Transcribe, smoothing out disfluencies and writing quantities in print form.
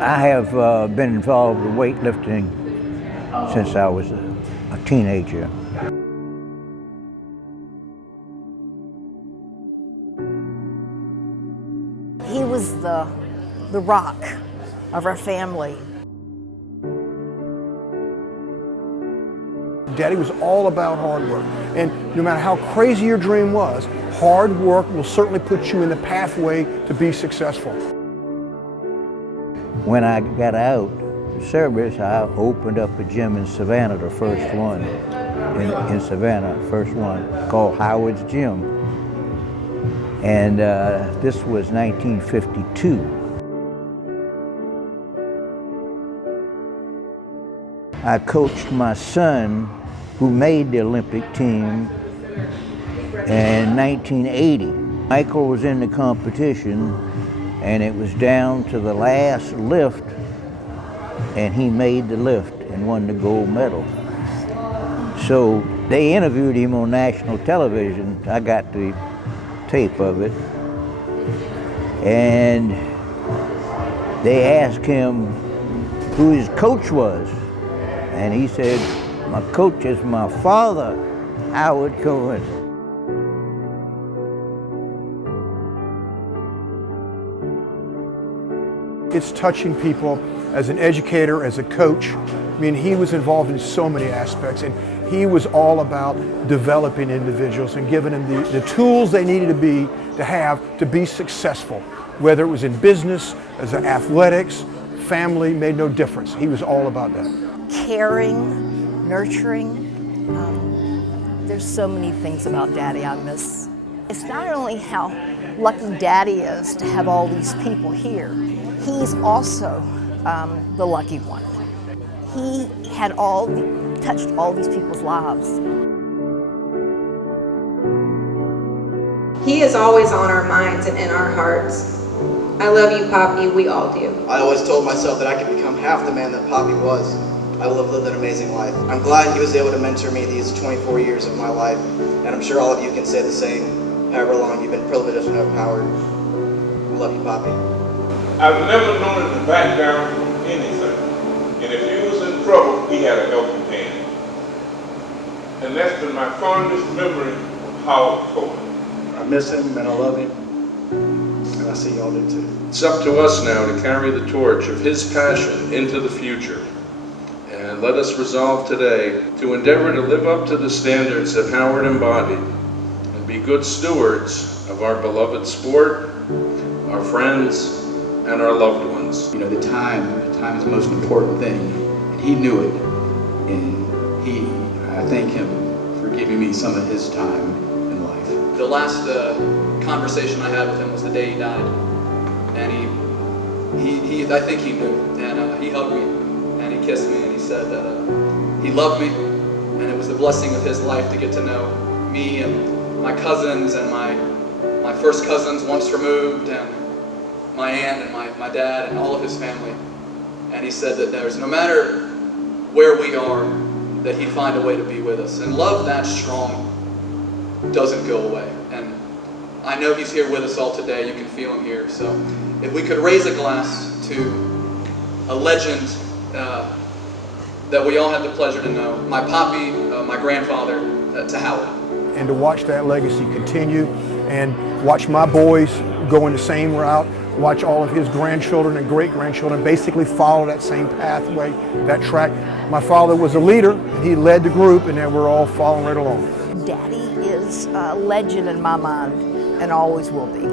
I have been involved in weightlifting since I was a teenager. He was the rock of our family. Daddy was all about hard work, and no matter how crazy your dream was, hard work will certainly put you in the pathway to be successful. When I got out of service, I opened up a gym in Savannah, the first one in Savannah, first one called Howard's Gym. And this was 1952. I coached my son, who made the Olympic team, in 1980. Michael was in the competition, and it was down to the last lift, and he made the lift and won the gold medal. So they interviewed him on national television. I got the tape of it, and they asked him who his coach was, and he said, "My coach is my father, Howard Cohen." It's touching people as an educator, as a coach. I mean, he was involved in so many aspects, and he was all about developing individuals and giving them the tools they needed to have to be successful. Whether it was in business, as athletics, family, made no difference. He was all about that. Caring, nurturing. There's so many things about Daddy I miss. It's not only how lucky Daddy is to have all these people here, he's also the lucky one. He had touched all these people's lives. He is always on our minds and in our hearts. I love you, Poppy. We all do. I always told myself that I could become half the man that Poppy was. I will have lived an amazing life. I'm glad he was able to mentor me these 24 years of my life, and I'm sure all of you can say the same, however long you've been privileged to know Howard. I love you, Poppy. I've never known him to back down from anything. And if he was in trouble, he had a helping hand. And that's been my fondest memory of Howard Cohen. I miss him and I love him. And I see y'all do too. It's up to us now to carry the torch of his passion into the future. And let us resolve today to endeavor to live up to the standards that Howard embodied and be good stewards of our beloved sport, our friends, and our loved ones. You know, the time is the most important thing, and he knew it. And I thank him for giving me some of his time in life. The last conversation I had with him was the day he died, and I think he knew, and he hugged me, and he kissed me, and he said that he loved me, and it was the blessing of his life to get to know me and my cousins and my first cousins once removed, and my aunt and my dad and all of his family. And he said that there's no matter where we are, that he'd find a way to be with us. And love that strong doesn't go away. And I know he's here with us all today. You can feel him here. So if we could raise a glass to a legend that we all had the pleasure to know, my Poppy, my grandfather, to Howard. And to watch that legacy continue and watch my boys go in the same route, watch all of his grandchildren and great-grandchildren basically follow that same pathway, that track. My father was a leader, and he led the group, and then we're all following right along. Daddy is a legend in my mind and always will be.